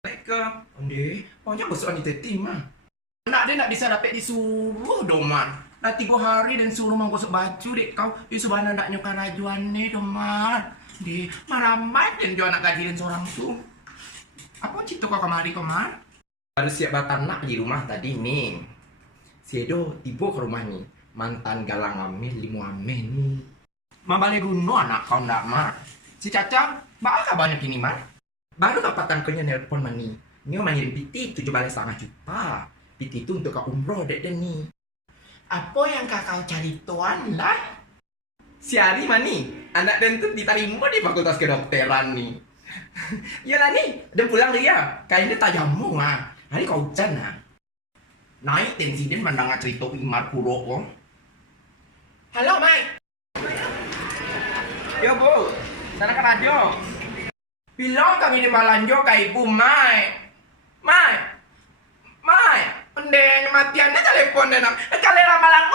Ke onde pokoknya besok ni teti mah nak dia nak bisa dapat disuruh doman nah 3 hari dan suruh mau gosok baju dek kau isu bana nak nyuka rajuan ni doman di maramat dan jo anak gaji dan seorang tu apa cito kau kemari komar harus siap batan nak di rumah tadi nih si Edo tiba ke rumah nih mantan galang amin limu amin nih mabale guno anak kau ndak mar si Caca bakal banyak ini mar baru kapatan kau nelpon mani. Nyo mangirim PT 17,5 juta. PT itu untuk ke umroh dek Deni. Apa yang kakak cari tuan lah? Si Ari mani, anak dan tuh diterima di fakultas kedokteran nih. Yalah nih, udah pulang dia. Kayaknya tajamu ah. Hari kau hujan ah. Naik tensi dia mendengar cerita Imar Puro kok. Halo Mai. Yo Bu, sana ke radio. Bilang kami di Malanjo kay ibu, Mai. Mai. Mai. Pendenya matiannya telepon dan kali lama lang